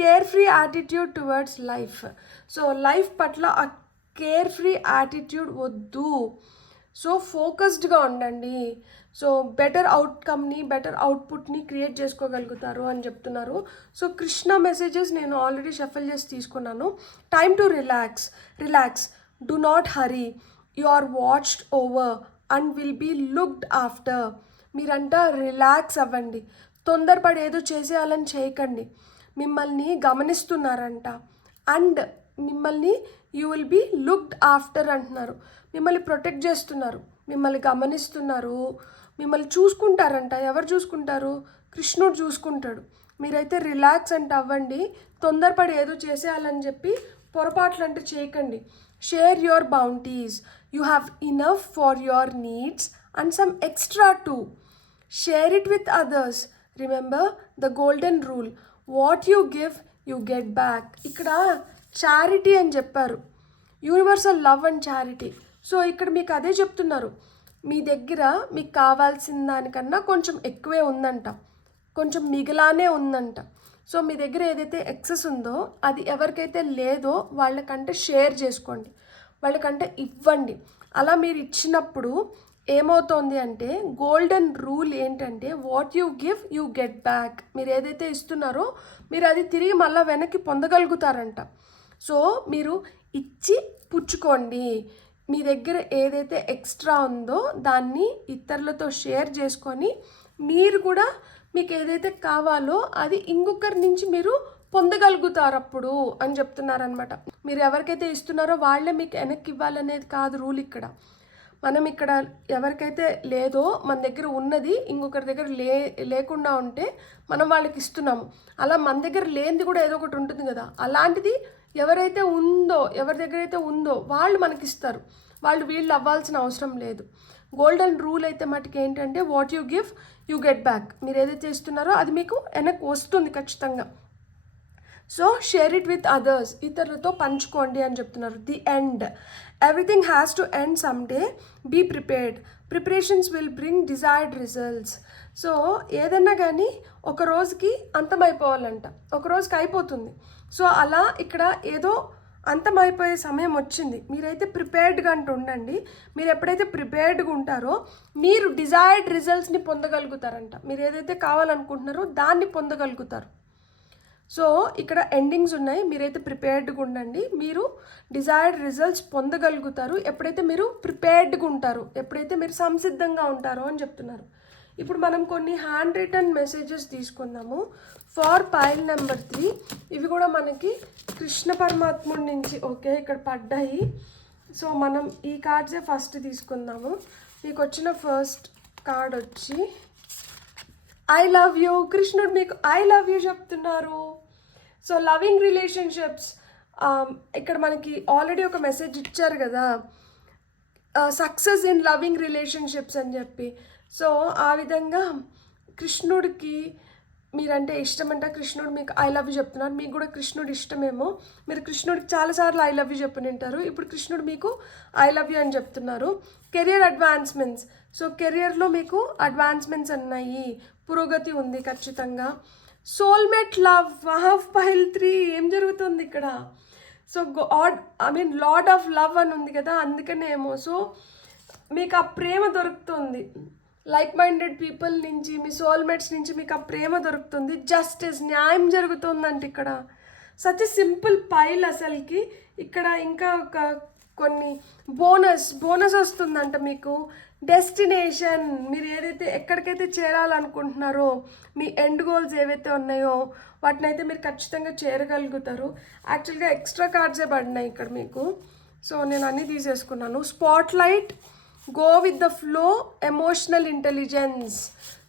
Care free attitude towards life. So life పట్ల ఆ కేర్ ఫ్రీ యాటిట్యూడ్ వద్దు. సో ఫోకస్డ్గా ఉండండి. సో బెటర్ అవుట్కమ్ని, బెటర్ అవుట్పుట్ని క్రియేట్ చేసుకోగలుగుతారు అని చెప్తున్నారు. సో కృష్ణ మెసేజెస్ నేను ఆల్రెడీ షఫల్ చేసి తీసుకున్నాను. Time to relax, do not hurry, you are watched over and will be looked after. మీరంతా రిలాక్స్ అవ్వండి, తొందరపడి ఏదో చేసేయాలని చేయకండి. మిమ్మల్ని గమనిస్తున్నారంట. అండ్ మిమ్మల్ని you will be looked after అంటున్నారు. మిమ్మల్ని ప్రొటెక్ట్ చేస్తున్నారు, మిమ్మల్ని గమనిస్తున్నారు, మిమ్మల్ని చూసుకుంటారంట. ఎవరు చూసుకుంటారు? కృష్ణుడు చూసుకుంటాడు. మీరైతే రిలాక్స్ అంటే అవ్వండి, తొందరపడి ఏదో చేసేయాలని చెప్పి పొరపాట్లు అంటే చేయకండి. Share your bounties, you have enough for your needs and some extra too. Share it with others. Remember the golden rule, what you give you get back. ఇక్కడ చారిటీ అని చెప్పారు, universal love and charity. So ఇక్కడ మీకు అదే చెప్తున్నారు, మీ దగ్గర మీకు కావాల్సిన దానికన్నా కొంచెం ఎక్కువే ఉందంట, కొంచెం మిగిలానే ఉందంట. సో మీ దగ్గర ఏదైతే ఎక్సెస్ ఉందో అది ఎవరికైతే లేదో వాళ్ళకంటే షేర్ చేసుకోండి, వాళ్ళకంటే ఇవ్వండి. అలా మీరు ఇచ్చినప్పుడు ఏమవుతోంది అంటే, గోల్డెన్ రూల్ ఏంటంటే what you give you get back. మీరు ఏదైతే ఇస్తున్నారో మీరు అది తిరిగి మళ్ళీ వెనక్కి పొందగలుగుతారంట. సో మీరు ఇచ్చి పుచ్చుకోండి. మీ దగ్గర ఏదైతే ఎక్స్ట్రా ఉందో దాన్ని ఇతరులతో షేర్ చేసుకొని మీరు కూడా మీకు ఏదైతే కావాలో అది ఇంకొకరి నుంచి మీరు పొందగలుగుతారు అప్పుడు అని చెప్తున్నారనమాట. మీరు ఎవరికైతే ఇస్తున్నారో వాళ్ళే మీకు వెనక్కి ఇవ్వాలనేది కాదు రూల్ ఇక్కడ. మనం ఇక్కడ ఎవరికైతే లేదో మన దగ్గర ఉన్నది ఇంకొకరి దగ్గర లేకుండా ఉంటే మనం వాళ్ళకి ఇస్తున్నాము. అలా మన దగ్గర లేనిది కూడా ఏదో ఒకటి ఉంటుంది కదా, అలాంటిది ఎవరి దగ్గర అయితే ఉందో వాళ్ళు మనకి ఇస్తారు. వీళ్ళు అవ్వాల్సిన అవసరం లేదు. గోల్డెన్ రూల్ అయితే మటుకు ఏంటంటే what you give you get back. మీరు ఏదైతే ఇస్తున్నారో అది మీకు వెనక్కి వస్తుంది ఖచ్చితంగా. So share it with others, ఇతరులతో పంచుకోండి అని చెప్తున్నారు. The end, everything has to end some day, be prepared, preparations will bring desired results. So ఏదన్నా కానీ ఒక రోజుకి అంతమైపోవాలంట, ఒక రోజుకి అయిపోతుంది. సో అలా ఇక్కడ ఏదో అంతమైపోయే సమయం వచ్చింది. మీరైతే ప్రిపేర్డ్గా అంటూ ఉండండి. మీరు ఎప్పుడైతే ప్రిపేర్డ్గా ఉంటారో మీరు డిజైర్డ్ రిజల్ట్స్ని పొందగలుగుతారంట. మీరు ఏదైతే కావాలనుకుంటున్నారో దాన్ని పొందగలుగుతారు. సో ఇక్కడ ఎండింగ్స్ ఉన్నాయి. మీరైతే ప్రిపేర్డ్గా ఉండండి, మీరు డిజైర్డ్ రిజల్ట్స్ పొందగలుగుతారు ఎప్పుడైతే మీరు ప్రిపేర్డ్గా ఉంటారో, ఎప్పుడైతే మీరు సంసిద్ధంగా ఉంటారో అని చెప్తున్నారు. ఇప్పుడు మనం కొన్ని హ్యాండ్ రిటర్న్ మెసేజెస్ తీసుకుందాము ఫార్ పైల్ నెంబర్ 3. ఇవి కూడా మనకి కృష్ణ పరమాత్ముడి నుంచి ఇక్కడ పడ్డాయి. సో మనం ఈ కార్డ్సే ఫస్ట్ తీసుకుందాము. మీకు వచ్చిన ఫస్ట్ కార్డ్ వచ్చి ఐ లవ్ యూ. కృష్ణుడు మీకు ఐ లవ్ యూ చెప్తున్నారు. సో లవింగ్ రిలేషన్షిప్స్, ఇక్కడ మనకి ఆల్రెడీ ఒక మెసేజ్ ఇచ్చారు కదా, సక్సెస్ ఇన్ లవింగ్ రిలేషన్షిప్స్ అని చెప్పి. సో ఆ విధంగా కృష్ణుడికి మీరంటే ఇష్టమంట. కృష్ణుడు మీకు ఐ లవ్ యూ చెప్తున్నారు. మీకు కూడా కృష్ణుడు ఇష్టమేమో, మీరు కృష్ణుడికి చాలాసార్లు ఐ లవ్ యూ చెప్పి ఉంటారు. ఇప్పుడు కృష్ణుడు మీకు ఐ లవ్ యూ అని చెప్తున్నారు. కెరియర్ అడ్వాన్స్మెంట్స్, సో కెరియర్లో మీకు అడ్వాన్స్మెంట్స్ ఉన్నాయి, పురోగతి ఉంది ఖచ్చితంగా. సోల్మేట్ లవ్, పైల్ 3 ఏం జరుగుతుంది ఇక్కడ? సో లార్డ్ ఆఫ్ లవ్ అని ఉంది కదా, అందుకనేమో. సో మీకు ఆ ప్రేమ దొరుకుతుంది, లైక్ మైండెడ్ పీపుల్ నుంచి, మీ సోల్మేట్స్ నుంచి మీకు ఆ ప్రేమ దొరుకుతుంది. జస్టిస్, న్యాయం జరుగుతుందంటే ఇక్కడ సచ్ సింపుల్ పైల్ అసలుకి. ఇక్కడ ఇంకా కొన్ని బోనస్ వస్తుందంట మీకు. డెస్టినేషన్, మీరు ఏదైతే ఎక్కడికైతే చేరాలనుకుంటున్నారో మీ ఎండ్ గోల్స్ ఏవైతే ఉన్నాయో వాటిని అయితే మీరు ఖచ్చితంగా చేరగలుగుతారు. యాక్చువల్గా ఎక్స్ట్రా కార్డ్సే పడినాయి ఇక్కడ మీకు, సో నేను అన్నీ తీసేసుకున్నాను. Spot light, go with the flow, emotional intelligence.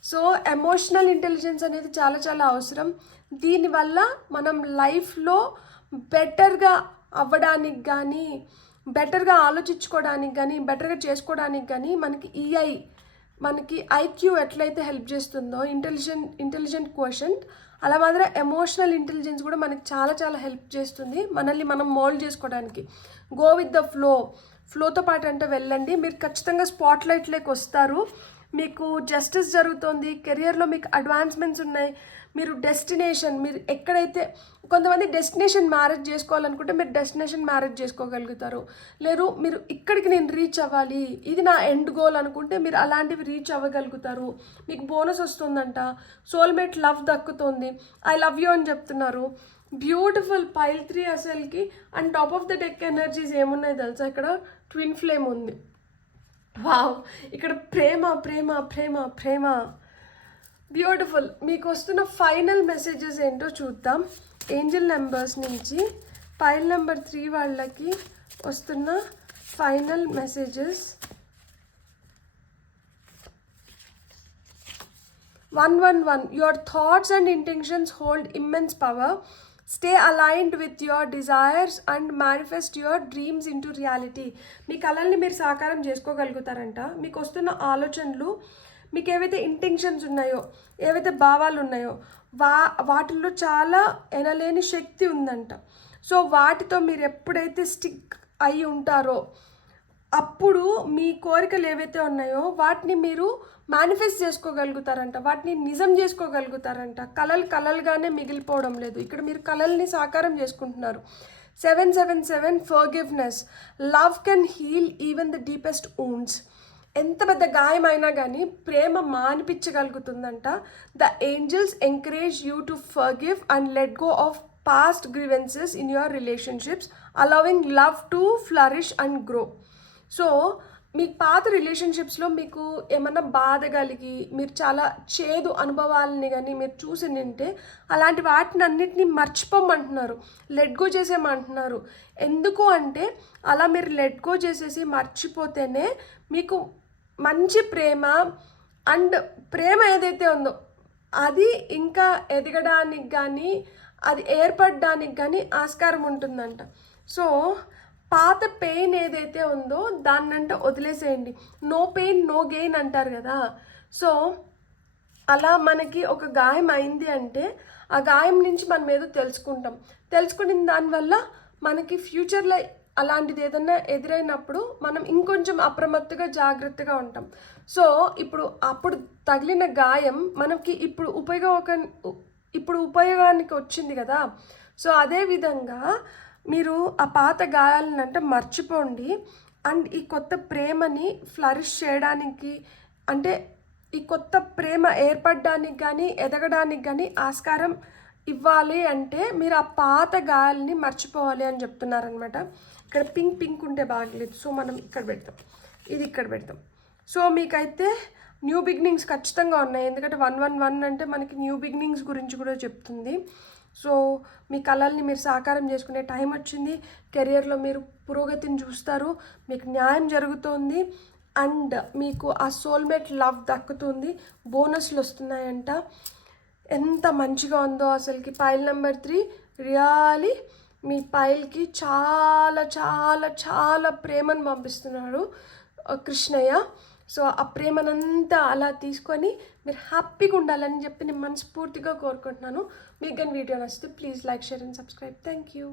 So emotional intelligence అనేది చాలా చాలా అవసరం. దీనివల్ల మనం లైఫ్లో బెటర్గా అవ్వడానికి కానీ, బెటర్గా ఆలోచించుకోవడానికి కానీ, బెటర్గా చేసుకోవడానికి కానీ మనకి ఐక్యూ ఎట్లయితే హెల్ప్ చేస్తుందో ఇంటెలిజెంట్ క్వశ్చన్, అలా మాత్రం ఎమోషనల్ ఇంటెలిజెన్స్ కూడా మనకి చాలా చాలా హెల్ప్ చేస్తుంది మనల్ని మనం మోల్డ్ చేసుకోవడానికి. గో విత్ ద ఫ్లోతో పాటు అంటే వెళ్ళండి. మీరు ఖచ్చితంగా స్పాట్ లైట్లోకి వస్తారు. మీకు జస్టిస్ జరుగుతుంది, కెరియర్లో మీకు అడ్వాన్స్మెంట్స్ ఉన్నాయి. మీరు డెస్టినేషన్, మీరు ఎక్కడైతే కొంతమంది డెస్టినేషన్ మ్యారేజ్ చేసుకోవాలనుకుంటే మీరు డెస్టినేషన్ మ్యారేజ్ చేసుకోగలుగుతారు. లేదు మీరు ఇక్కడికి నేను రీచ్ అవ్వాలి, ఇది నా ఎండ్ గోల్ అనుకుంటే మీరు అలాంటివి రీచ్ అవ్వగలుగుతారు. మీకు బోనస్ వస్తుందంట, సోల్మేట్ లవ్ దక్కుతుంది, ఐ లవ్ యూ అని చెప్తున్నారు. బ్యూటిఫుల్ పైల్ 3 అసలుకి. And top of the deck energies ఏమున్నాయి తెలుసా, ఇక్కడ ట్విన్ ఫ్లేమ్ ఉంది. వావ్, ఇక్కడ ప్రేమ ప్రేమ ప్రేమ ప్రేమ, బ్యూటిఫుల్. మీకు వస్తున్న ఫైనల్ మెసేజెస్ ఏంటో చూద్దాం. ఏంజల్ నెంబర్స్ నుంచి పైల్ నెంబర్ 3 వాళ్ళకి వస్తున్న final messages. 111, your thoughts and intentions hold immense power. Stay aligned with your desires and manifest your dreams into reality. మీ కలల్ని మీరు సాకారం చేసుకోగలుగుతారంట. మీకు వస్తున్న ఆలోచనలు, మీకు ఏవైతే ఇంటెన్షన్స్ ఉన్నాయో, ఏవైతే భావాలు ఉన్నాయో వాటిల్లో చాలా ఎనలేని శక్తి ఉందంట. సో వాటితో మీరు ఎప్పుడైతే స్టిక్ అయి ఉంటారో అప్పుడు మీ కోరికలు ఏవైతే ఉన్నాయో వాటిని మీరు మేనిఫెస్ట్ చేసుకోగలుగుతారంట, వాటిని నిజం చేసుకోగలుగుతారంట. కలలుగానే మిగిలిపోవడం లేదు, ఇక్కడ మీరు కలల్ని సాకారం చేసుకుంటున్నారు. 777 forgiveness, love can heal even the deepest wounds. ఎంత పెద్ద గాయమైనా కానీ ప్రేమ మానిపించగలుగుతుందంట. The angels encourage you to forgive and let go of past grievances in your relationships, allowing love to flourish and grow. So మీ పాత రిలేషన్షిప్స్లో మీకు ఏమన్నా బాధ కలిగి మీరు చాలా చేదు అనుభవాలని కానీ మీరు చూసి నింటే అలాంటి వాటిని అన్నిటినీ మర్చిపోమంటున్నారు, లెట్ గో చేసేయమంటున్నారు. ఎందుకు అంటే అలా మీరు లెట్ గో చేసేసి మర్చిపోతేనే మీకు మంచి ప్రేమ అండ్ ప్రేమ ఏదైతే ఉందో అది ఇంకా ఎదగడానికి కానీ అది ఏర్పడడానికి కానీ ఆస్కారం ఉంటుందంట. సో పాత పెయిన్ ఏదైతే ఉందో దాన్నంట వదిలేసేయండి. నో పెయిన్ నో గెయిన్ అంటారు కదా. సో అలా మనకి ఒక గాయం అయింది అంటే ఆ గాయం నుంచి మనం ఏదో తెలుసుకున్న దానివల్ల మనకి ఫ్యూచర్లో అలాంటిది ఏదన్నా ఎదురైనప్పుడు మనం ఇంకొంచెం అప్రమత్తుగా జాగ్రత్తగా ఉంటాం. సో అప్పుడు తగిలిన గాయం మనకి ఇప్పుడు ఉపయోగానికి వచ్చింది కదా. సో అదేవిధంగా మీరు ఆ పాత గాయాలను అంటే మర్చిపోండి. అండ్ ఈ కొత్త ప్రేమని ఫ్లరిష్ చేయడానికి అంటే ఈ కొత్త ప్రేమ ఏర్పడడానికి కానీ ఎదగడానికి కానీ ఆస్కారం ఇవ్వాలి అంటే మీరు ఆ పాత గాయాలని మర్చిపోవాలి అని చెప్తున్నారనమాట. ఇక్కడ పింక్ ఉంటే బాగలేదు, సో మనం ఇక్కడ పెడతాం. సో మీకైతే న్యూ బిగినింగ్స్ ఖచ్చితంగా ఉన్నాయి, ఎందుకంటే 111 అంటే మనకి న్యూ బిగినింగ్స్ గురించి కూడా చెప్తుంది. సో మీ కలల్ని మీరు సాకారం చేసుకునే టైం వచ్చింది. కెరియర్లో మీరు పురోగతిని చూస్తారు, మీకు న్యాయం జరుగుతుంది అండ్ మీకు ఆ సోల్మేట్ లవ్ దక్కుతుంది, బోనస్లు వస్తున్నాయంట. ఎంత మంచిగా ఉందో అసలుకి. పైల్ నెంబర్ 3 రియలీ మీ పైల్కి చాలా చాలా చాలా ప్రేమను పంపిస్తున్నాడు కృష్ణయ్య. సో ఆ ప్రేమనంతా అలా తీసుకొని మీరు హ్యాపీగా ఉండాలని చెప్పి నేను మనస్ఫూర్తిగా కోరుకుంటున్నాను. మీకు కానీ వీడియో నచ్చితే please like, share and subscribe. Thank you.